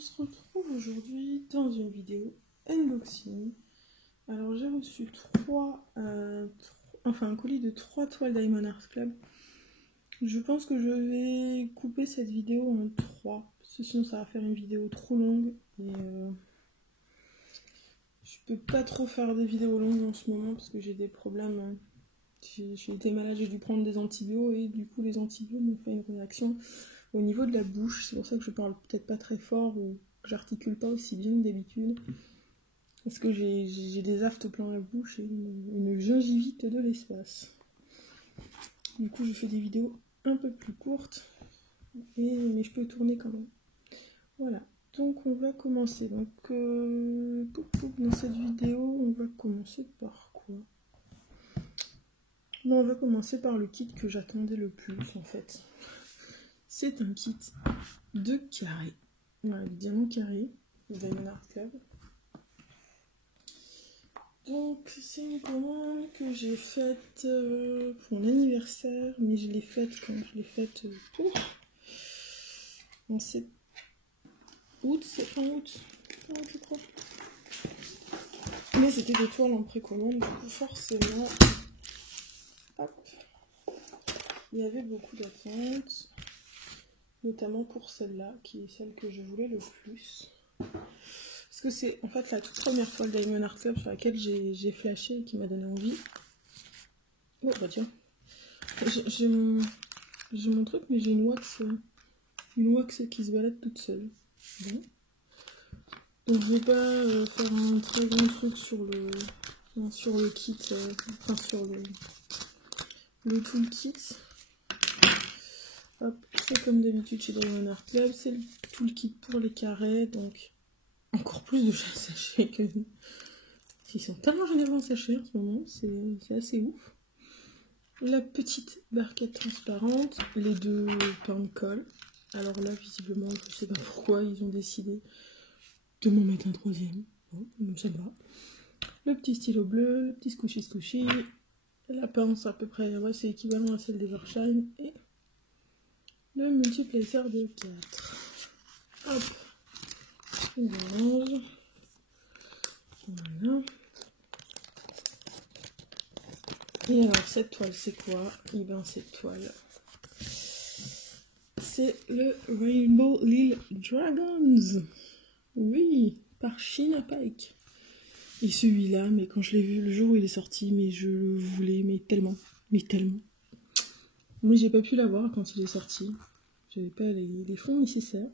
se retrouve aujourd'hui dans une vidéo unboxing. Alors j'ai reçu un colis de 3 toiles Diamond Art Club. Je pense que je vais couper cette vidéo en 3, parce que sinon ça va faire une vidéo trop longue. Et je peux pas trop faire des vidéos longues en ce moment parce que j'ai des problèmes. J'ai été malade, j'ai dû prendre des antibiotiques et du coup les antibiotiques m'ont fait une réaction au niveau de la bouche. C'est pour ça que je parle peut-être pas très fort ou que j'articule pas aussi bien que d'habitude. Parce que j'ai des aftes plein la bouche et une gingivite de l'espace. Du coup je fais des vidéos un peu plus courtes, mais je peux tourner quand même. Voilà, donc on va commencer. Donc dans cette vidéo, on va commencer par quoi? Bon, on va commencer par le kit que j'attendais le plus en fait. C'est un kit de carrés. Voilà, des diamants carrés, de Diamond Art Club. Donc c'est une commande que j'ai faite pour mon anniversaire, mais je l'ai faite quand je l'ai faite en août, c'est fin août, je crois. Mais c'était des toiles en précommande, du coup forcément, hop, il y avait beaucoup d'attentes, notamment pour celle-là, qui est celle que je voulais le plus. Parce que c'est en fait la toute première fois le Diamond Art Club sur laquelle j'ai flashé et qui m'a donné envie. Oh bah tiens, j'ai mon truc, mais j'ai une wax qui se balade toute seule. Bon. Donc je vais pas faire un très grand truc sur le kit, enfin sur le toolkit. Hop, c'est comme d'habitude chez Diamond Art Club, c'est le toolkit pour les carrés, donc encore plus de sachets que... Ils sont tellement généreux en sachets en ce moment, c'est assez ouf. La petite barquette transparente, les 2 pains de colle. Alors là, visiblement, je sais pas pourquoi ils ont décidé de m'en mettre un 3e. Bon, ça va. Le petit stylo bleu, le petit squishy, la pince à peu près, ouais, c'est équivalent à celle des Orshine, et le multiplacer de 4. Hop, on mélange. Voilà. Et alors cette toile c'est quoi? Et bien cette toile c'est le Rainbow Lil Dragons. Oui, par China Pike. Et celui-là, mais quand je l'ai vu le jour où il est sorti, mais je le voulais, mais tellement. Mais j'ai pas pu l'avoir quand il est sorti. J'avais pas les fonds nécessaires.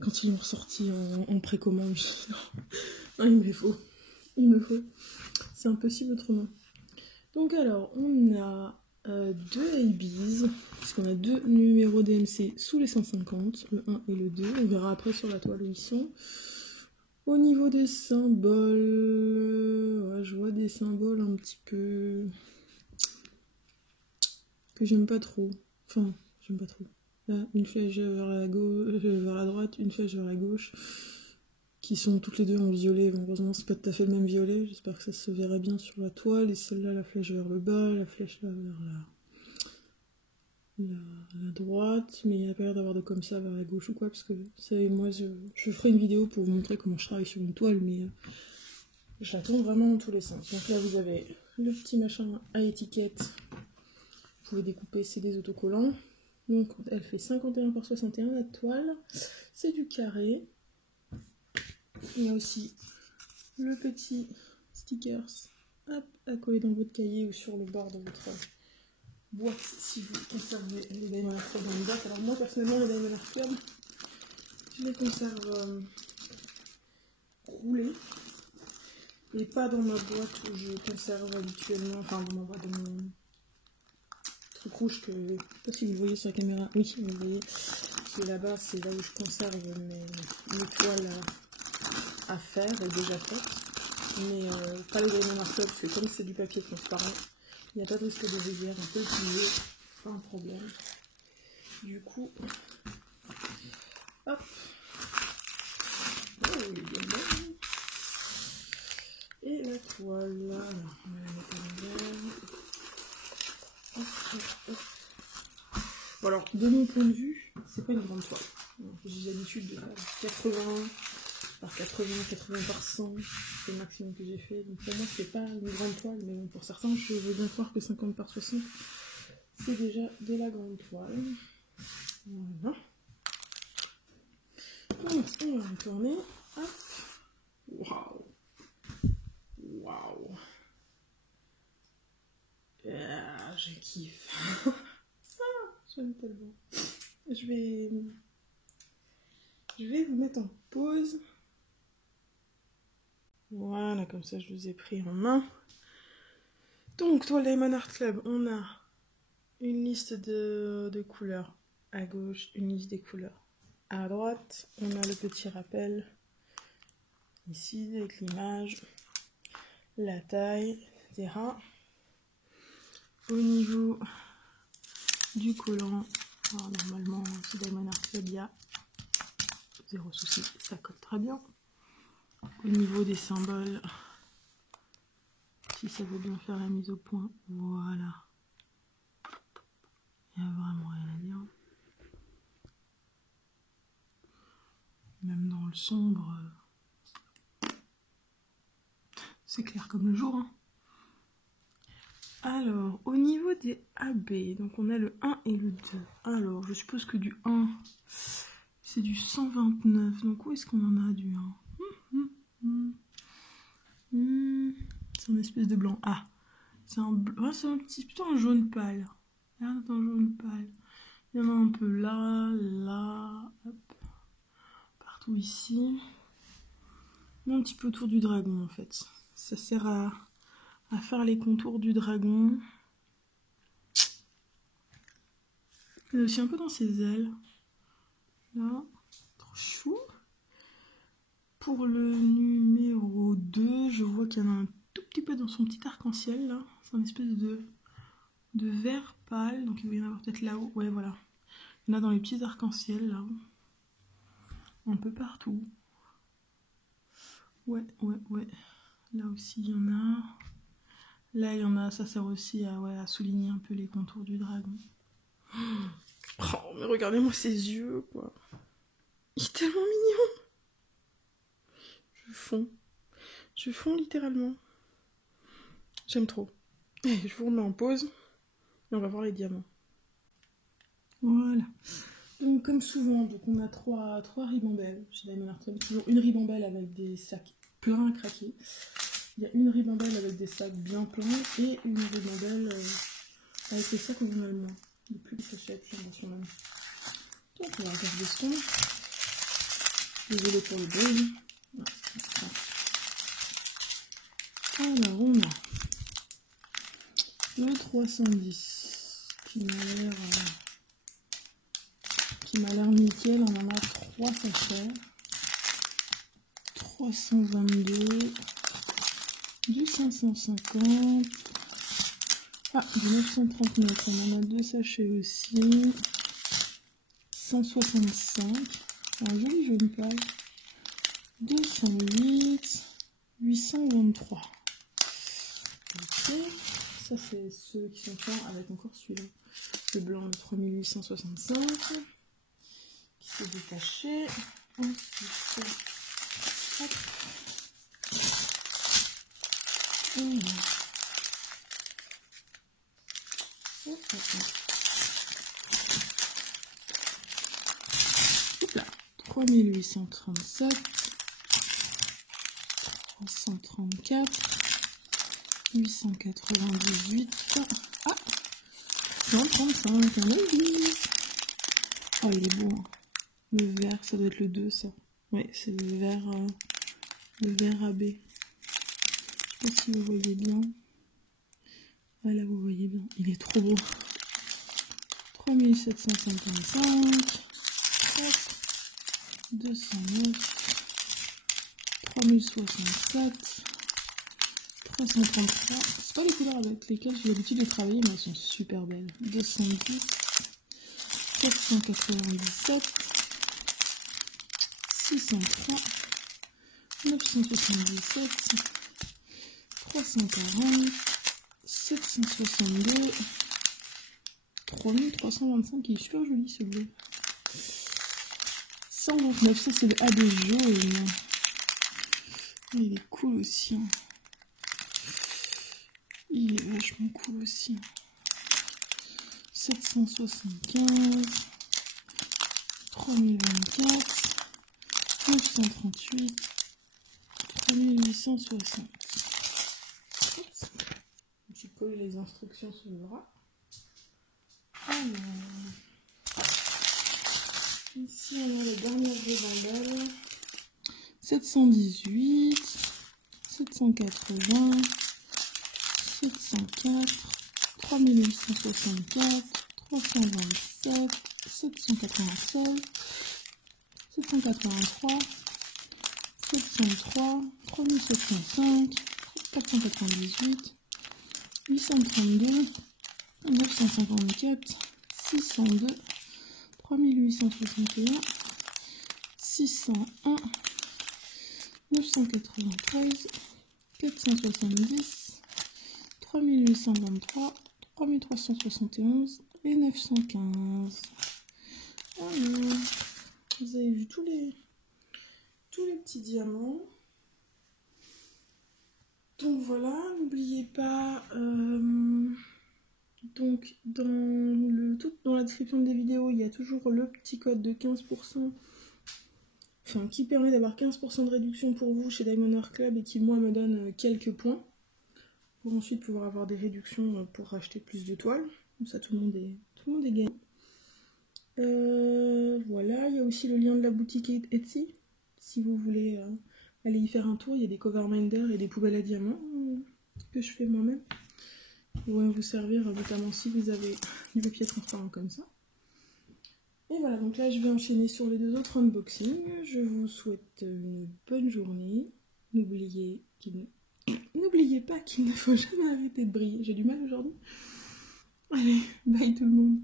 Quand ils l'ont ressorti en précommande, je dis non, il me les faut. Il me faut. C'est impossible autrement. Donc alors, on a 2 ABs, puisqu'on a 2 numéros DMC sous les 150, le 1 et le 2. On verra après sur la toile où ils sont. Au niveau des symboles, ouais, je vois des symboles un petit peu que j'aime pas trop. Enfin, j'aime pas trop. Là, une flèche vers la droite, une flèche vers la gauche, qui sont toutes les deux en violet. Bon, heureusement, c'est pas tout à fait le même violet. J'espère que ça se verra bien sur la toile. Et celle-là, la flèche vers le bas, la flèche là vers la droite, mais il n'y a pas l'air d'avoir de comme ça vers la gauche ou quoi, parce que, vous savez, moi, je ferai une vidéo pour vous montrer comment je travaille sur une toile, mais je la tourne vraiment dans tous les sens. Donc là, vous avez le petit machin à étiquette. Vous pouvez découper, c'est des autocollants. Donc, elle fait 51 par 61, la toile. C'est du carré. Il y a aussi le petit stickers, hop, à coller dans votre cahier ou sur le bord de votre boîte si vous conservez les Diamond Art Club dans une boîte. Alors moi personnellement les Diamond Art Club, je les conserve roulés et pas dans ma boîte où je conserve habituellement, enfin dans ma boîte de mon truc rouge que, je sais pas si vous le voyez sur la caméra, oui vous le voyez, qui est là-bas, c'est là où je conserve mes toiles à faire et déjà faites, mais pas les Diamond Art Club, c'est comme c'est du papier transparent. Il n'y a pas de risque de rivière, on peut l'utiliser, pas un problème. Du coup, hop. Oh, il est bien bon. Et la toile, là, alors, on va la mettre à l'envers. Hop. Bon alors, de mon point de vue, c'est pas une grande toile. J'ai l'habitude de faire 80 par 80, 80 par 100, c'est le maximum que j'ai fait. Donc pour moi, c'est pas une grande toile, mais bon, pour certains, je veux bien croire que 50 par 60, c'est déjà de la grande toile. Voilà. Donc, on va retourner. Hop. Waouh. Waouh. Ah, je kiffe. J'aime tellement. Je vais vous mettre en pause. Voilà, comme ça je vous ai pris en main. Donc, toi, Diamond Art Club, on a une liste de couleurs à gauche, une liste des couleurs à droite. On a le petit rappel ici avec l'image, la taille, etc. Au niveau du collant, alors, normalement, c'est Diamond Art Club, il y a zéro souci, ça colle très bien. Au niveau des symboles, si ça veut bien faire la mise au point, voilà. Il n'y a vraiment rien à dire. Même dans le sombre, c'est clair comme le jour. Hein. Alors, au niveau des AB, donc on a le 1 et le 2. Alors, je suppose que du 1, c'est du 129. Donc, où est-ce qu'on en a du 1 ? C'est une espèce de blanc. Ah, c'est un petit, plutôt un jaune pâle. Regarde, un jaune pâle. Il y en a un peu là, là, hop, partout ici. Et un petit peu autour du dragon en fait. Ça sert à faire les contours du dragon. Il y a aussi un peu dans ses ailes. Là, trop chou. Pour le numéro 2, je vois qu'il y en a un tout petit peu dans son petit arc-en-ciel là. C'est une espèce de vert pâle. Donc il va y en avoir peut-être là-haut. Ouais, voilà. Il y en a dans les petits arcs-en-ciel là. Un peu partout. Ouais. Là aussi il y en a. Là il y en a, ça sert aussi à souligner un peu les contours du dragon. Oh, mais regardez-moi ses yeux, quoi. Il est tellement mignon. Je fonds littéralement. J'aime trop. Et je vous remets en pause. Et on va voir les diamants. Voilà. Donc comme souvent, donc on a trois ribambelles chez Diamond Art Club. Toujours une ribambelle avec des sacs pleins à craquer. Il y a une ribambelle avec des sacs bien pleins et une ribambelle avec les sacs où on a le moins. Les plus pochettes, j'ai l'impression même. Donc on va regarder ce qu'on a. Désolé pour le bruit. Alors on a le 310 qui m'a l'air nickel. On en a 3 sachets. 322, du 550, du 939, on en a 2 sachets aussi, 165, un joli jaune pâle, 208, 823. Ok, ça c'est ceux qui sont peints avec encore celui-là, le blanc de 3865, qui s'est détaché. Ensuite, hop. Hop là, 3837, 334, 898, 135, un indice. Oh, il est beau. Hein. Le vert, ça doit être le 2, ça. Ouais, c'est le vert AB. Je sais pas si vous voyez bien. Ah là, vous voyez bien. Il est trop beau. 3755, 209, 3067, 333. C'est pas les couleurs avec lesquelles j'ai l'habitude de travailler, mais elles sont super belles. 210, 497, 603, 977, 340, 762, 3325, il est super joli ce bleu. 129, ça c'est le A de jaune. Il est cool aussi. Il est vachement cool aussi. 775, 3024, 938, 3860. J'ai collé les instructions sur le bras. Alors, ici on a la dernière rébandale. 718, 780, 704, 3864, 327, 796, 783, 703, 3705, 498, 832, 954, 602, 3861, 601, 993, 470, 3823, 3371 et 915. Voilà. Vous avez vu tous les petits diamants. Donc voilà, n'oubliez pas, donc dans la description des vidéos, il y a toujours le petit code de 15%, enfin qui permet d'avoir 15% de réduction pour vous chez Diamond Art Club et qui moi me donne quelques points pour ensuite pouvoir avoir des réductions pour racheter plus de toiles. Comme ça tout le monde est gagnant. Voilà, il y a aussi le lien de la boutique Etsy si vous voulez aller y faire un tour. Il y a des cover minders et des poubelles à diamants que je fais moi-même. Ils vont vous servir notamment si vous avez des papiers transparents comme ça. Et voilà, donc là je vais enchaîner sur les deux autres unboxings. Je vous souhaite une bonne journée. N'oubliez pas qu'il ne faut jamais arrêter de briller. J'ai du mal aujourd'hui. Allez, bye tout le monde.